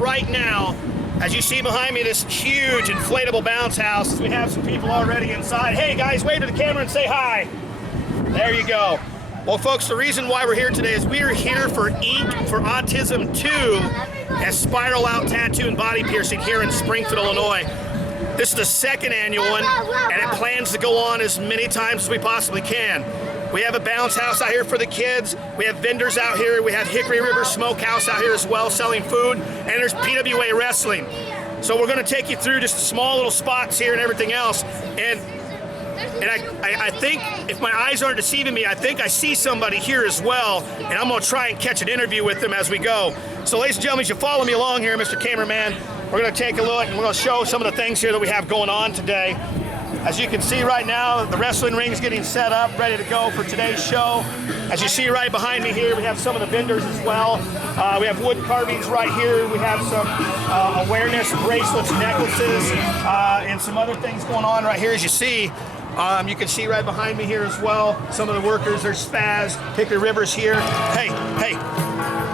right now. As you see behind me, this huge inflatable bounce house. We have some people already inside. Hey guys, wave to the camera and say hi. There you go. Well folks, the reason why we're here today is we are here for Ink for Autism 2, a spiral out tattoo and body piercing here in Springfield, Illinois. This is the second annual one, and it plans to go on as many times as we possibly can. We have a bounce house out here for the kids. We have vendors out here. We have Hickory River Smokehouse out here as well, selling food. And there's PWA Wrestling. So we're going to take you through just small little spots here and everything else. And I think, if my eyes aren't deceiving me, I think I see somebody here as well. And I'm going to try and catch an interview with them as we go. So ladies and gentlemen, you follow me along here, Mr. Cameraman. We're going to take a look and we're going to show some of the things here that we have going on today. As you can see right now, the wrestling ring is getting set up, ready to go for today's show. As you see right behind me here, we have some of the vendors as well. We have wood carvings right here. We have some awareness bracelets, necklaces, and some other things going on right here. As you see, you can see right behind me here as well, some of the workers. There's Spaz, Hickory River's here. Hey,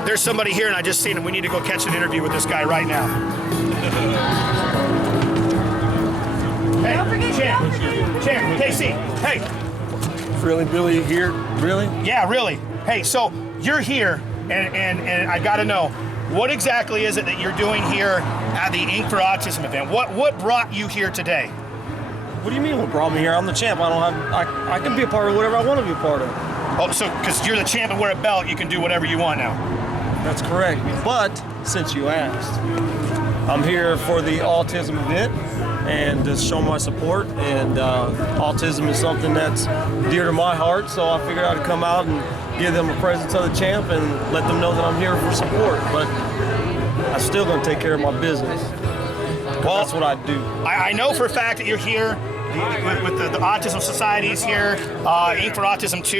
there's somebody here and I just seen him. We need to go catch an interview with this guy right now. Hey, Champ, KC, hey. Really, Billy here? Really? Yeah, really. Hey, so you're here, and I gotta know, what exactly is it that you're doing here at the Ink for Autism event? What brought you here today? What do you mean what brought me here? I'm the champ. I can be a part of whatever I want to be a part of. Oh, so because you're the champ and wear a belt, you can do whatever you want now. That's correct. But since you asked, I'm here for the autism event and to show my support, and autism is something that's dear to my heart, so I figured I'd come out and give them a present of the champ and let them know that I'm here for support, but I'm still going to take care of my business. Well, that's what I do. I know for a fact that you're here with the Autism Societies here, Ink for Autism 2.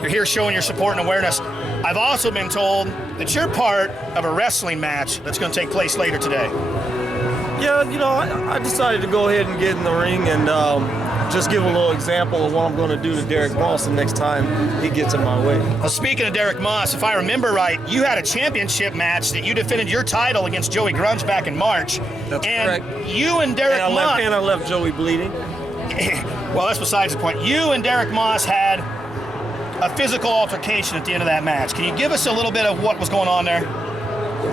You're here showing your support and awareness. I've also been told that you're part of a wrestling match that's going to take place later today. Yeah, you know, I decided to go ahead and get in the ring and just give a little example of what I'm going to do to Derek Moss the next time he gets in my way. Well, speaking of Derek Moss, if I remember right, you had a championship match that you defended your title against Joey Grunge back in March. That's and correct. You and Derek Moss... And I left Joey bleeding. Well, that's besides the point. You and Derek Moss had a physical altercation at the end of that match. Can you give us a little bit of what was going on there?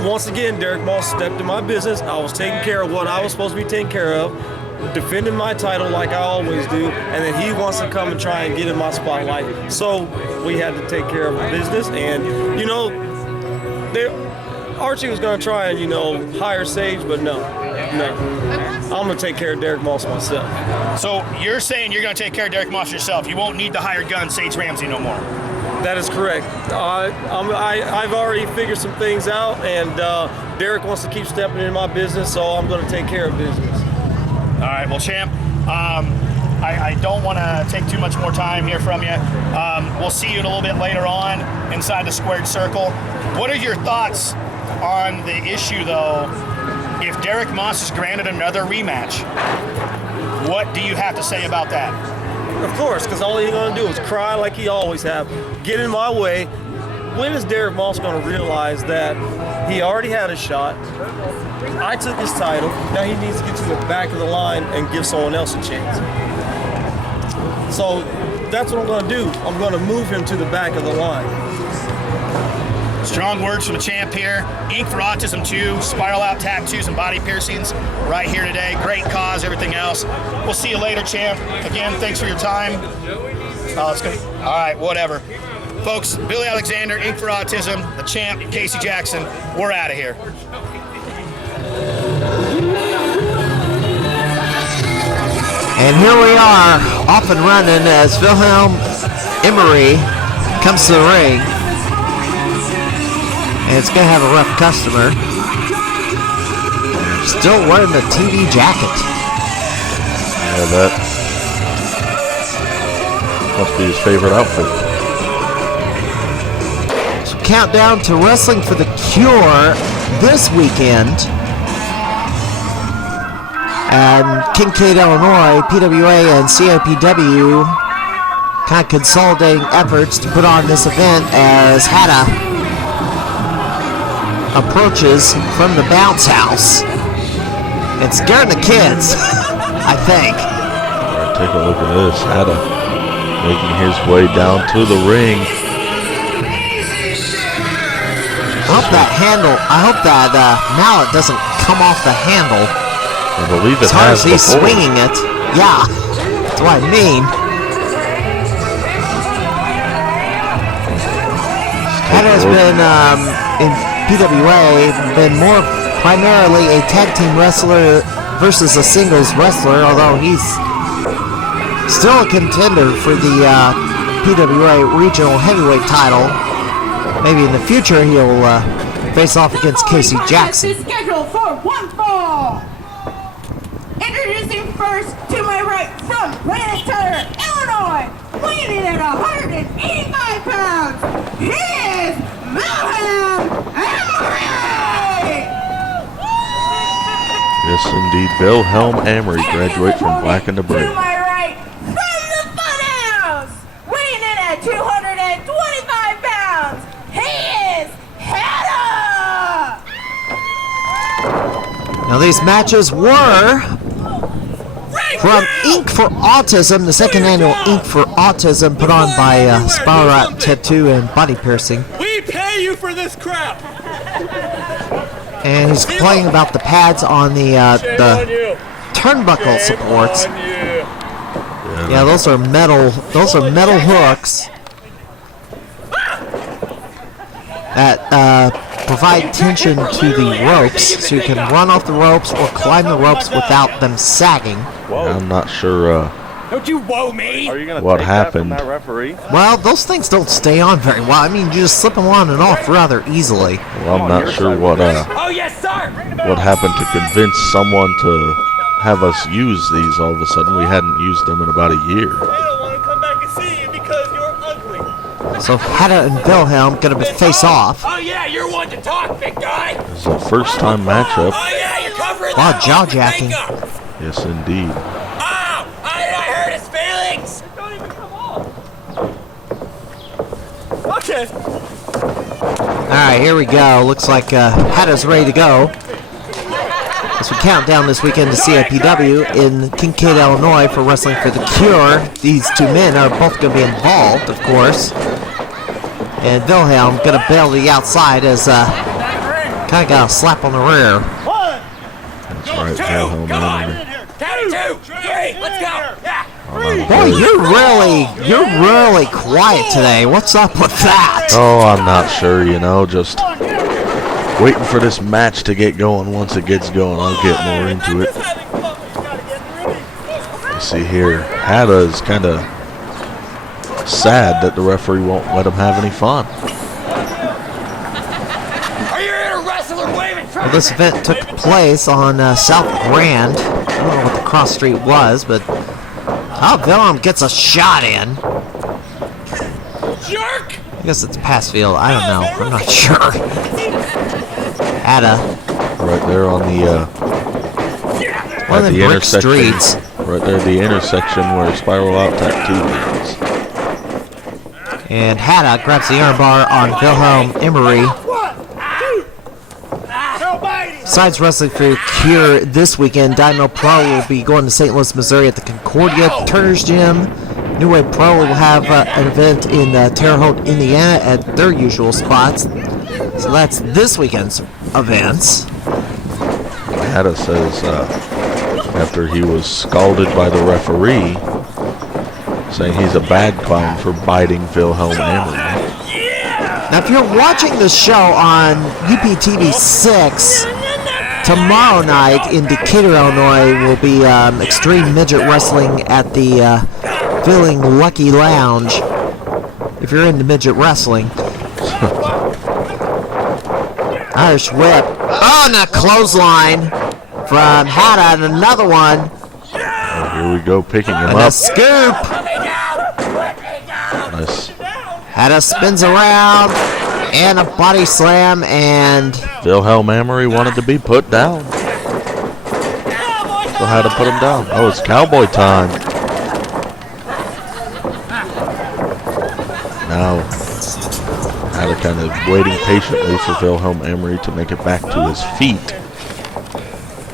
Once again, Derek Moss stepped in my business. I was taking care of what I was supposed to be taking care of, defending my title like I always do, and then he wants to come and try and get in my spotlight. So we had to take care of business, and you know, Archie was going to try and hire Sage, but no. I'm going to take care of Derek Moss myself. So you're saying you're going to take care of Derek Moss yourself. You won't need the hired gun Sage Ramsey no more. That is correct. I've already figured some things out, and Derek wants to keep stepping in my business, so I'm going to take care of business. All right, well, champ, I don't want to take too much more time here from you. We'll see you a little bit later on inside the squared circle. What are your thoughts on the issue, though, if Derek Moss is granted another rematch? What do you have to say about that? Of course, because all he's going to do is cry like he always have, get in my way. When is Derek Moss going to realize that he already had a shot? I took his title. Now he needs to get to the back of the line and give someone else a chance. So that's what I'm going to do. I'm going to move him to the back of the line. Strong words from the champ here. Ink for Autism 2, spiral out tattoos and body piercings right here today. Great cause, everything else. We'll see you later, champ. Again, thanks for your time. All right, whatever. Folks, Billy Alexander, Ink for Autism, the champ, and Casey Jackson. We're out of here. And here we are, off and running as Vilhelm Amory comes to the ring. And it's going to have a rough customer. Still wearing the TV jacket. Yeah, that must be his favorite outfit. So countdown to Wrestling for the Cure this weekend. And Kincaid, Illinois, PWA and COPW kind of consolidating efforts to put on this event as Hatta approaches from the bounce house. It's scaring the kids, I think. All right, take a look at this. Hatta making his way down to the ring. I hope that mallet doesn't come off the handle. I believe it As hard has as he's before. swinging it. Yeah, that's what I mean. Hatta has been, in PWA, been more primarily a tag team wrestler versus a singles wrestler, although he's still a contender for the PWA Regional Heavyweight title. Maybe in the future he'll face off against Casey Jackson. Is scheduled for one fall. Introducing first to my right from Lancaster, Illinois, weighing in at 185 pounds. He is Vilhelm Amory. Yes, indeed. Vilhelm Amory graduate from Black and the Brave. To my right from the Funhouse, weighing in at 225 pounds. He is Hatta. Now these matches were from Ink for Autism, the second annual Ink for Autism put on by Spiral Rat Tattoo and Body Piercing. We pay you for this crap. And he's complaining about the pads on the turnbuckle supports. Yeah, those are metal. Those are metal hooks that provide tension to the ropes, so you can run off the ropes or climb the ropes without them sagging. I'm not sure Don't you whoa me. what happened. Well, those things don't stay on very well. I mean, you just slip them on and off rather easily. Well, I'm not sure what Oh yes, sir. what happened to convince someone to have us use these all of a sudden. We hadn't used them in about a year. I don't want to come back and see you because you're ugly. So Hatta and Vilhelm gonna face off. Oh yeah, you're one to talk, big guy. This is a first-time matchup. Oh yeah, you're covering Wow, that jaw up with jacking. makeup. Yes, indeed. Oh, I hurt his feelings. It don't even come off. Okay. Alright, here we go. Looks like Hatta's ready to go. As we count down this weekend to CIPW in Kincaid, Illinois for Wrestling for the Cure. These two men are both going to be involved, of course. And Vilhelm going to bail to the outside as kind of got a slap on the rear. That's right, Vilhelm Amory. Count 2, 3, let's go. Yeah. Boy, you're really quiet today. What's up with that? Oh, I'm not sure, you know, just waiting for this match to get going. Once it gets going, I'll get more into it. You see here, Hatta is kind of sad that the referee won't let him have any fun. Are you here to wrestle or wave it? Well, this event took place on South Grand. I don't know what the cross street was, but Vilhelm gets a shot in. Jerk! I guess it's Passfield. I don't know. I'm not sure. Hatta. Right there on the One of at the the brick intersection. streets. Right there, the intersection where Spiral Out Tattoo is. And Hatta grabs the armbar on Vilhelm Amory. Besides wrestling for Cure this weekend, Dynamo Pro will be going to St. Louis, Missouri at the Concordia Turner's Gym. New Wave Pro will have an event in Terre Haute, Indiana at their usual spots. So that's this weekend's events. Hatta says after he was scalded by the referee, saying he's a bad clown for biting Vilhelm Amory. Now, if you're watching the show on UPTV 6, tomorrow night in Decatur, Illinois, will be Extreme Midget Wrestling at the Feeling Lucky Lounge. If you're into midget wrestling. Irish whip. Oh, and a clothesline from Hatta, and another one. Oh, here we go, picking him And up. a scoop. Nice. Hatta spins around, and a body slam, and Vilhelm Amory wanted to be put down. So had to put him down. Oh, it's cowboy time. Now, Hatta kind of waiting patiently for Vilhelm Amory to make it back to his feet.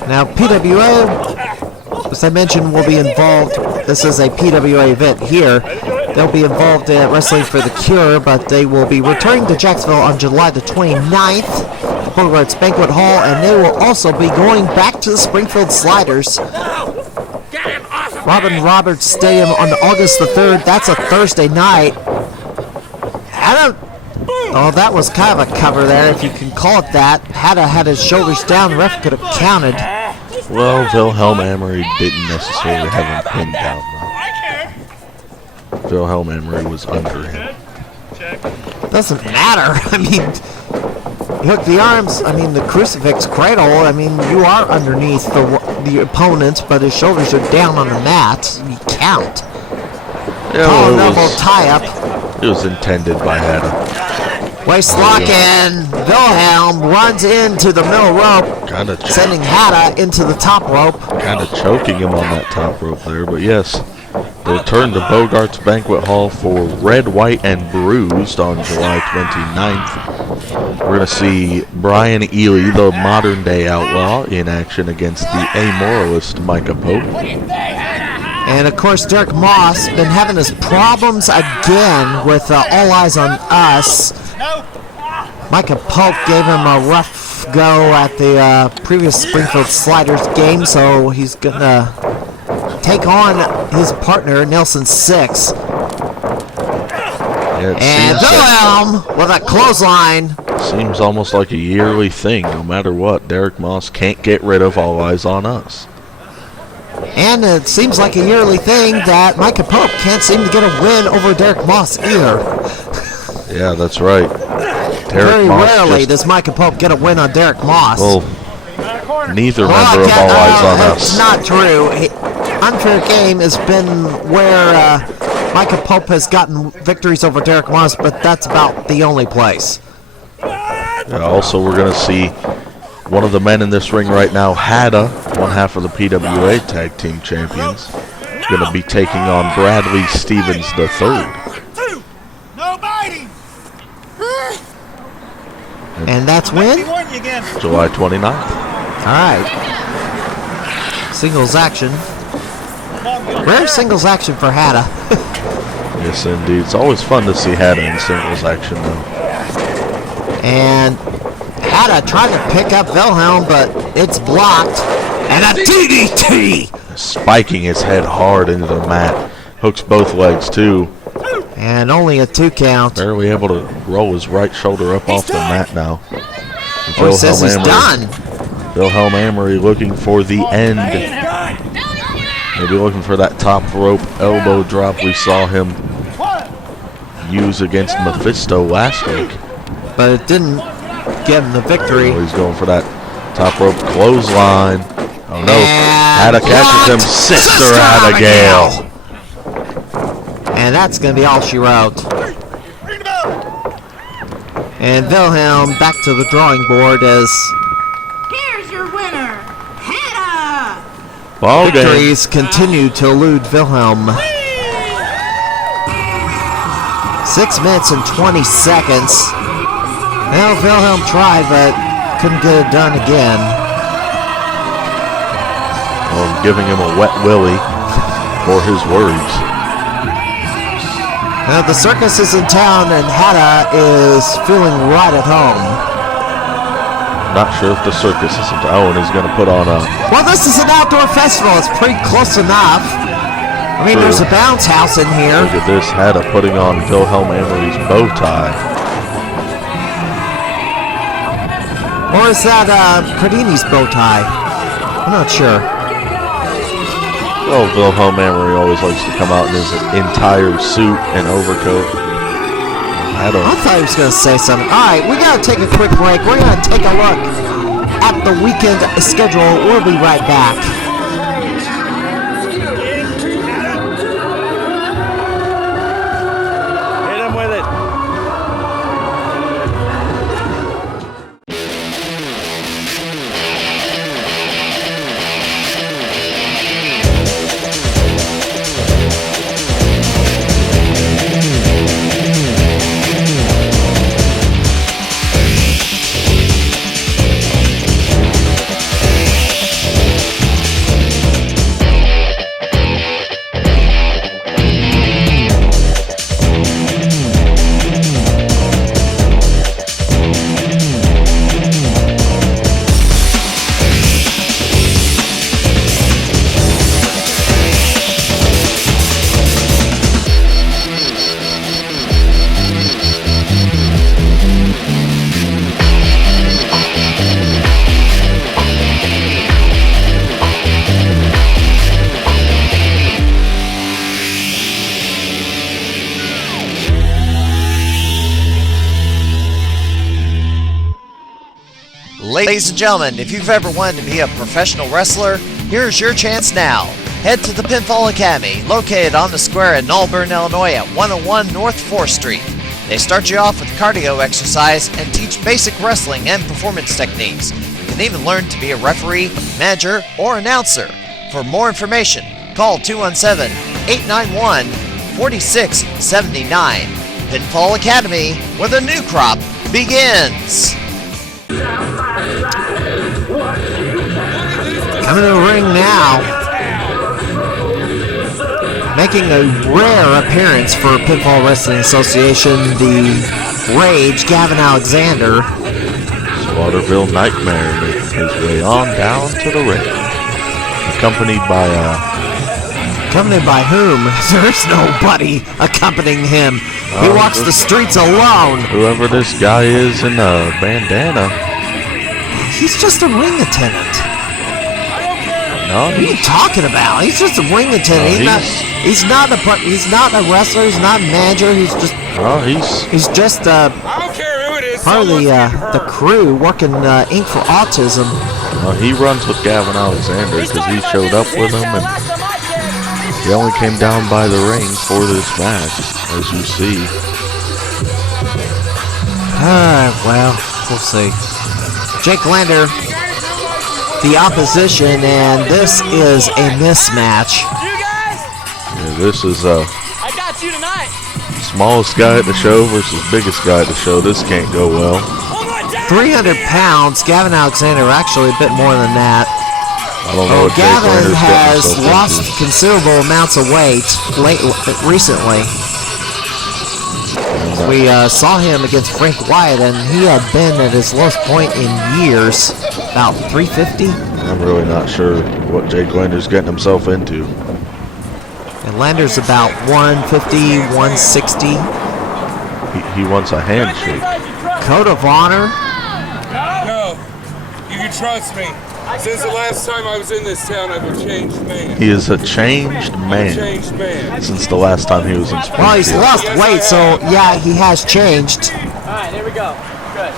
Now, PWA, as I mentioned, will be involved. This is a PWA event here. They'll be involved in Wrestling for the Cure, but they will be returning to Jacksonville on July the 29th, Bogart's Banquet Hall, and they will also be going back to the Springfield Sliders. Robin Roberts Stadium on August the 3rd. That's a Thursday night. Oh, that was kind of a cover there, if you can call it that. Hatta had his shoulders down. The ref could have counted. Well, Vilhelm Amory didn't necessarily have him pinned down, though. Vilhelm Amory was under him. Doesn't matter. I mean, you hook the arms. I mean, the crucifix cradle. I mean, you are underneath the opponent, but his shoulders are down on the mat. You count. Yeah, Collar elbow tie-up. It was intended by Hatta. Waist lock in. Vilhelm runs into the middle rope, sending Hatta into the top rope. Kind of choking him on that top rope there, but yes. The return to Bogart's Banquet Hall for Red, White, and Bruised on July 29th. We're going to see Brian Ely, the modern-day outlaw, in action against the amoralist Micah Pope. And, of course, Derek Moss been having his problems again with All Eyes on Us. Micah Pope gave him a rough go at the previous Springfield Sliders game, so he's going to take on his partner, Nelson Six. And Vilhelm with a clothesline. Seems almost like a yearly thing. No matter what, Derek Moss can't get rid of All Eyes on Us. And it seems like a yearly thing that Micah Pope can't seem to get a win over Derek Moss either. Yeah, that's right. Very rarely does Micah Pope get a win on Derek Moss. Well, neither member of All Eyes on Us. It's not true. Unfair game has been where Micah Pope has gotten victories over Derek Moss, but that's about the only place. Yeah, also, we're going to see one of the men in this ring right now, Hatta, one half of the PWA Tag Team Champions, going to be taking on Bradley Stevens III. No biting. And that's when? July 29th. All right. Singles action. Rare singles action for Hatta. Yes, indeed. It's always fun to see Hatta in singles action, though. And Hatta trying to pick up Vilhelm, but it's blocked. And a DDT! Spiking his head hard into the mat. Hooks both legs, too. And only a 2 count. Barely able to roll his right shoulder up off the mat now. He says he's done. Vilhelm Amory looking for the end. Maybe looking for that top rope elbow drop we saw him use against Mephisto last week. But it didn't give him the victory. Oh, he's going for that top rope clothesline. Oh no, Hatta catches him, Sister Abigail. And that's going to be all she wrote. And Vilhelm back to the drawing board as Here's your winner, Hatta! Ball victories continue to elude Vilhelm. 6 minutes and 20 seconds. Well, Vilhelm tried, but couldn't get it done again. Well, giving him a wet willy for his words. Now the circus is in town and Hatta is feeling right at home. Not sure if the circus is in town. He's going to put on a... Well, this is an outdoor festival. It's pretty close enough. I mean, there's a bounce house in here. Look at this, Hatta putting on Vilhelm Amory's bow tie. Or is that Cardini's bow tie? I'm not sure. Well, Vilhelm Amory always likes to come out in his entire suit and overcoat. I thought he was going to say something. All right, we got to take a quick break. We're going to take a look at the weekend schedule. We'll be right back. Hit him with it. Ladies and gentlemen, if you've ever wanted to be a professional wrestler, here's your chance now. Head to the Pinfall Academy, located on the square in Nullburn, Illinois at 101 North 4th Street. They start you off with cardio exercise and teach basic wrestling and performance techniques. You can even learn to be a referee, manager, or announcer. For more information, call 217-891-4679. Pinfall Academy, where the new crop begins. Coming to the ring now, making a rare appearance for Pinfall Wrestling Association, the Rage, Gavin Alexander. Slaughterville Nightmare making his way on down to the ring. Accompanied by whom? There's nobody accompanying him. He walks the streets alone. Whoever this guy is in a bandana. He's just a ring attendant. No, what are you talking about? He's just a ring attendant. He's not a wrestler. He's not a manager. He's just. He's just I don't care who it is. part of the crew working Ink for Autism. He runs with Gavin Alexander because he showed up with him, and he only came down by the ring for this match, as you see. Well, we'll see. Jake Lander, the opposition, and this is a mismatch. Yeah, this is I got you tonight. smallest guy at the show versus biggest guy at the show. This can't go well. 300 pounds. Gavin Alexander, actually a bit more than that. I don't know what Gavin Jake has Lander's lost considerable amounts of weight recently. We saw him against Frank Wyatt, and he had been at his lowest point in years, about 350. I'm really not sure what Jake Lander's getting himself into. And Lander's about 150, 160. He wants a handshake. Code of honor. No, you can trust me. Since the last time I was in this town, I've a changed man. He is a changed man since the last time he was in Springfield. Well, he's lost weight, so yeah, he has changed. Alright, there we go. Good.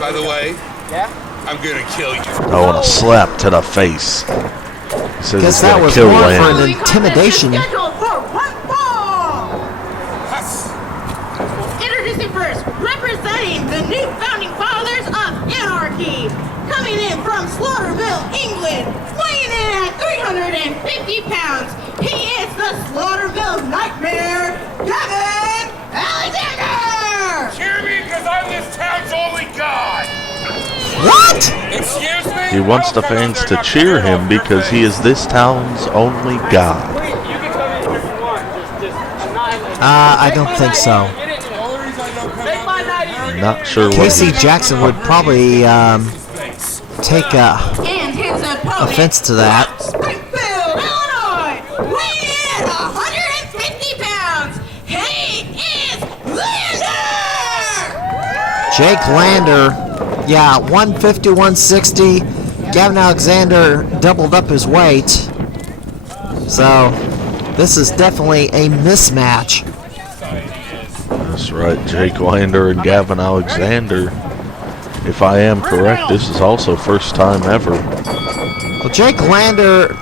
By the way, Yeah? I'm gonna kill you. I want a slap to the face. He says Guess he's that gonna was kill more for Lander. an intimidation. Scheduled for one fall. Introducing first, representing the new founding fathers of anarchy, coming in from Slaughterville, England, weighing in at 350 pounds. He is the Slaughterville Nightmare, Gavin Alexander. Cheer me, because I'm this town's only god. What? Excuse me? He wants the fans to cheer him because he is this town's only god. You can come in here if you want. Just I'm not. I don't think so. Make my night easy. I'm not sure what Casey he... Jackson would probably take And his opponent, offense to that. Springfield, Illinois, weighing in at 150 pounds. He is Lander. Jake Lander, yeah, 150, 160. Gavin Alexander doubled up his weight. So, this is definitely a mismatch. That's right, Jake Lander and Gavin Alexander. If I am correct, this is also first time ever. Well, Jake Lander,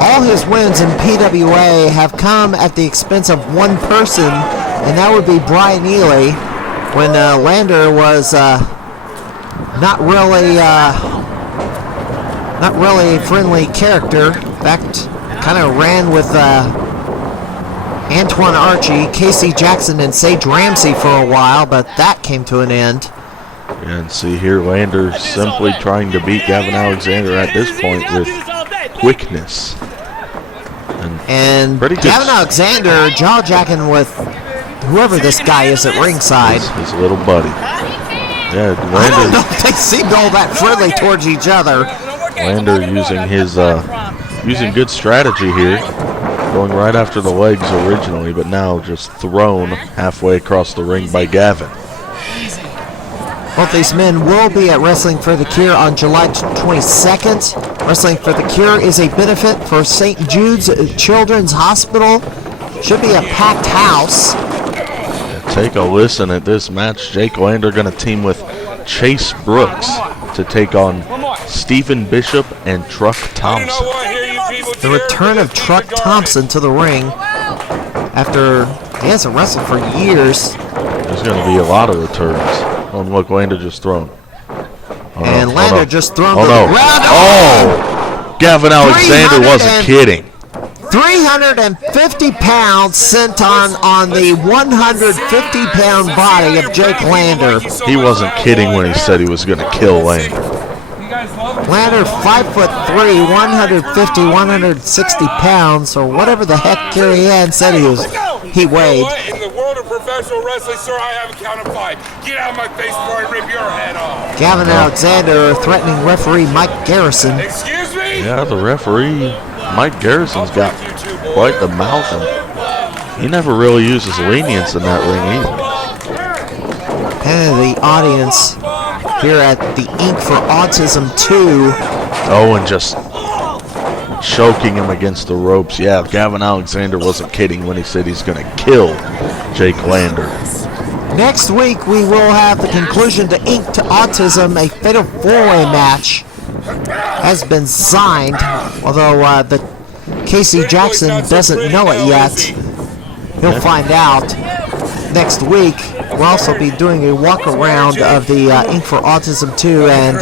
all his wins in PWA have come at the expense of one person, and that would be Brian Ely, when Lander was not really a friendly character. In fact, kind of ran with Antoine Archie, Casey Jackson, and Sage Ramsey for a while, but that came to an end. And see here, Lander simply trying to beat Gavin Alexander at this point with quickness. And pretty good. Gavin Alexander jaw-jacking with whoever this guy is at ringside. His little buddy. Yeah, I don't know if they seemed all that friendly towards each other. Lander using his using good strategy here, going right after the legs originally, but now just thrown halfway across the ring by Gavin. Both these men will be at Wrestling for the Cure on July 22nd. Wrestling for the Cure is a benefit for St. Jude's Children's Hospital. Should be a packed house. Take a listen at this match. Jake Lander going to team with Chase Brooks to take on Stephen Bishop and Truck Thompson. The return of Truck Thompson to the ring after he hasn't wrestled for years. There's going to be a lot of returns. Oh, look, Lander just thrown. Oh, and no, Lander just thrown to the ground. Oh! Gavin Alexander wasn't kidding. 350 pounds sent on the 150-pound body of Jake Lander. He wasn't kidding when he said he was going to kill Lander. Lander, 5'3", 150, 160 pounds, or whatever the heck Gary Ann said he weighed. In the world of professional wrestling, sir, I have a count of 5. Get out of my face before I rip your head off. Gavin Alexander threatening referee Mike Garrison. Excuse me? Yeah, the referee, Mike Garrison's got quite the mouth, and he never really uses lenience in that ring either. And the audience here at the Inc. for Autism 2. Oh, and just choking him against the ropes. Yeah, Gavin Alexander wasn't kidding when he said he's going to kill Jake Lander. Next week, we will have the conclusion to Inc. to Autism. A fatal four-way match has been signed, although the Casey Jackson doesn't know it yet. He'll find out next week. We'll also be doing a walk around of the Inc. for Autism 2 and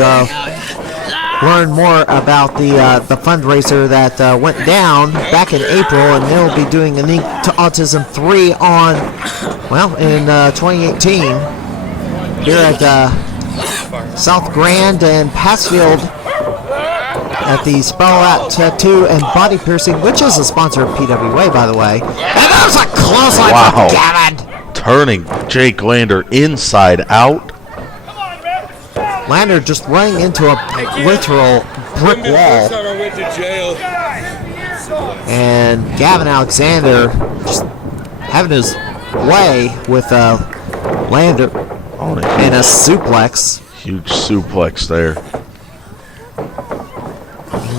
learn more about the fundraiser that went down back in April, and they'll be doing an Inc. to Autism 3 in 2018 here at South Grand and Passfield at the Spell Out Tattoo and Body Piercing, which is a sponsor of PWA, by the way. And that was a close line from Gavin. Turning Jake Lander inside out. Lander just running into a literal brick wall. And Gavin Alexander just having his way with Lander and a suplex. Huge suplex there.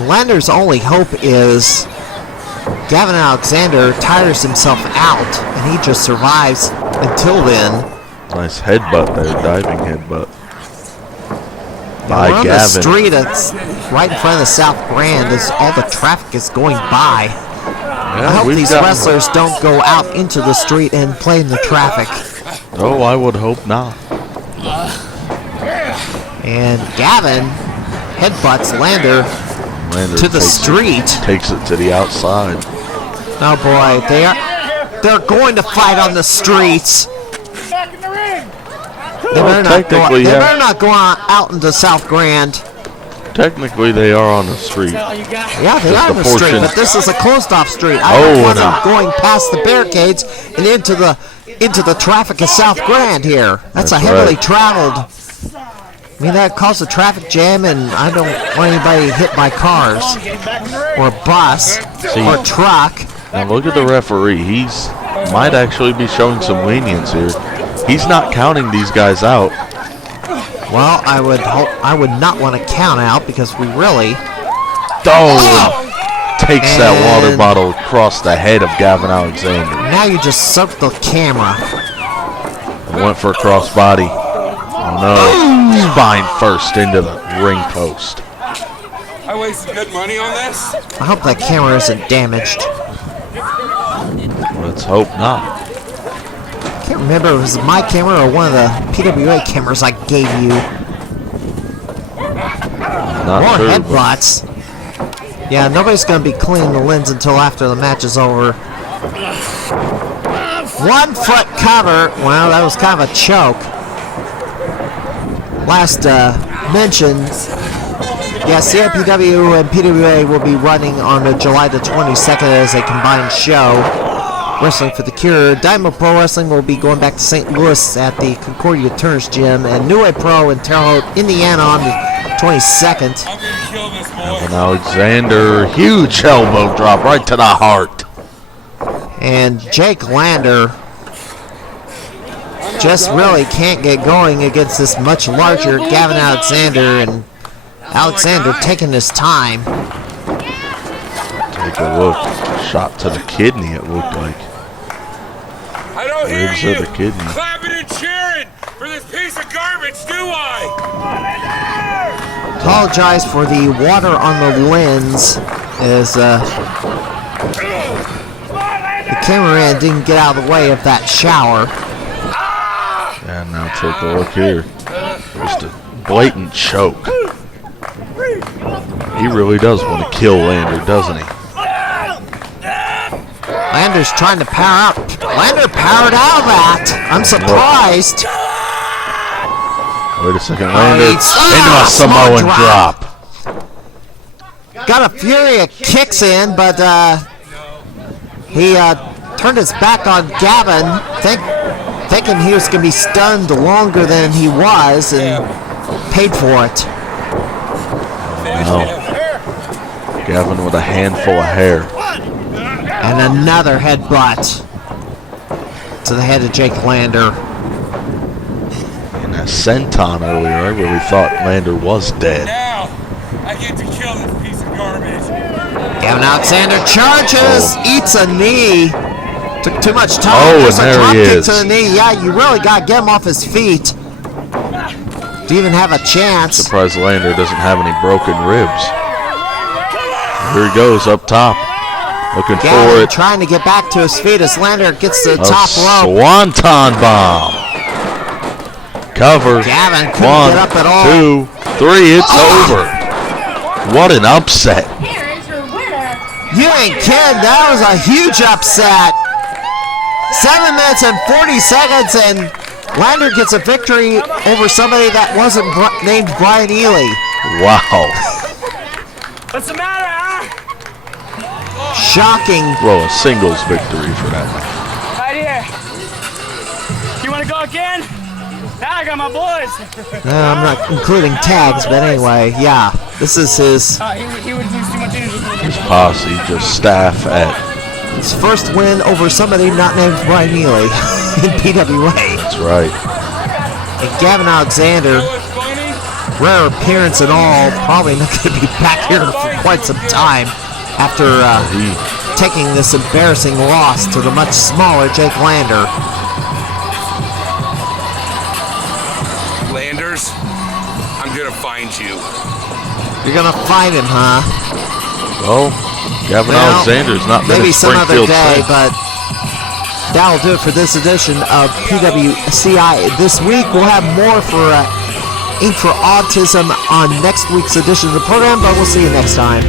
Lander's only hope is Gavin Alexander tires himself out and he just survives until then. Nice headbutt there, diving headbutt. By Gavin. The street that's right in front of the South Grand as all the traffic is going by. Yeah, I hope these wrestlers don't go out into the street and play in the traffic. Oh, I would hope not. And Gavin headbutts Lander to the street. Takes it to the outside. Oh boy, they're going to fight on the streets. Back in the ring. They better not go out into South Grand. Technically, they are on the street. Yeah, they are on the street, but this is a closed-off street. I don't want them going past the barricades and into the traffic of South Grand here. That's a heavily traveled. I mean, that caused a traffic jam, and I don't want anybody hit by cars or a bus or a truck. Now look at the referee. He's might actually be showing some lenience here. He's not counting these guys out. Well, I would not want to count out because we really. Takes that water bottle across the head of Gavin Alexander. Now you just soaked the camera. Went for a crossbody. Oh no! Spine first into the ring post. I wasted good money on this. I hope that camera isn't damaged. Let's hope not. I can't remember if it was my camera or one of the PWA cameras I gave you. More headbutts. Yeah, nobody's going to be cleaning the lens until after the match is over. 1 foot cover. Well, that was kind of a choke. Last mention. Yeah, CIPW and PWA will be running on July the 22nd as a combined show. Wrestling for the Cure. Dynamo Pro Wrestling will be going back to St. Louis at the Concordia Turner's Gym, and New Way Pro in Terre Haute, Indiana on the 22nd. I'm gonna kill this boy. Gavin Alexander, huge elbow drop right to the heart. And Jake Lander just really can't get going against this much larger Gavin Alexander, and Alexander taking his time. Take a look. Shot to the kidney, it looked like. I don't hear Ribs you of the kidney. clapping and cheering. for this piece of garbage, do I? Apologize for the water on the lens as the cameraman didn't get out of the way of that shower. And now take a look here. Just a blatant choke. He really does want to kill Lander, doesn't he? Lander's trying to power out. Lander powered out of that. I'm surprised. Wait a second, Lander into a small Samoan drop. Got a fury of kicks in, but he turned his back on Gavin, thinking he was going to be stunned longer than he was, and paid for it. No. Gavin with a handful of hair. And another headbutt to the head of Jake Lander. And that senton earlier, I really thought Lander was dead. Now, I get to kill this piece of garbage. Gavin Alexander charges, eats a knee. Took too much time. Oh, There's and a there drop he kick is. to the knee. Yeah, you really got to get him off his feet to even have a chance. Surprised Lander doesn't have any broken ribs. Here he goes up top. Looking for Gavin it. trying to get back to his feet as Lander gets to the A top rope. swanton bomb. Cover. Gavin couldn't 1, get up at all. 2, 3. It's over. What an upset. Here is your winner. You ain't kidding. That was a huge upset. 7 minutes and 40 seconds, and Lander gets a victory over somebody that wasn't named Brian Ely. Wow. What's the matter, huh? Shocking. Well, a singles victory for that one. Right here. You want to go again? Now I got my boys. No, I'm not including tags, but anyway, yeah. This is his He would lose too much energy. His posse, just staff at. his first win over somebody not named Brian Ely in PWA. That's right. And Gavin Alexander, rare appearance and all, probably not going to be back here for quite some time after taking this embarrassing loss to the much smaller Jake Lander. Landers, I'm gonna find you. You're going to find him, huh? Well, Gavin Well, Alexander's not been maybe in some other Springfield day, since. but that'll do it for this edition of PWCI. This week we'll have more for Inc. for Autism on next week's edition of the program, but we'll see you next time.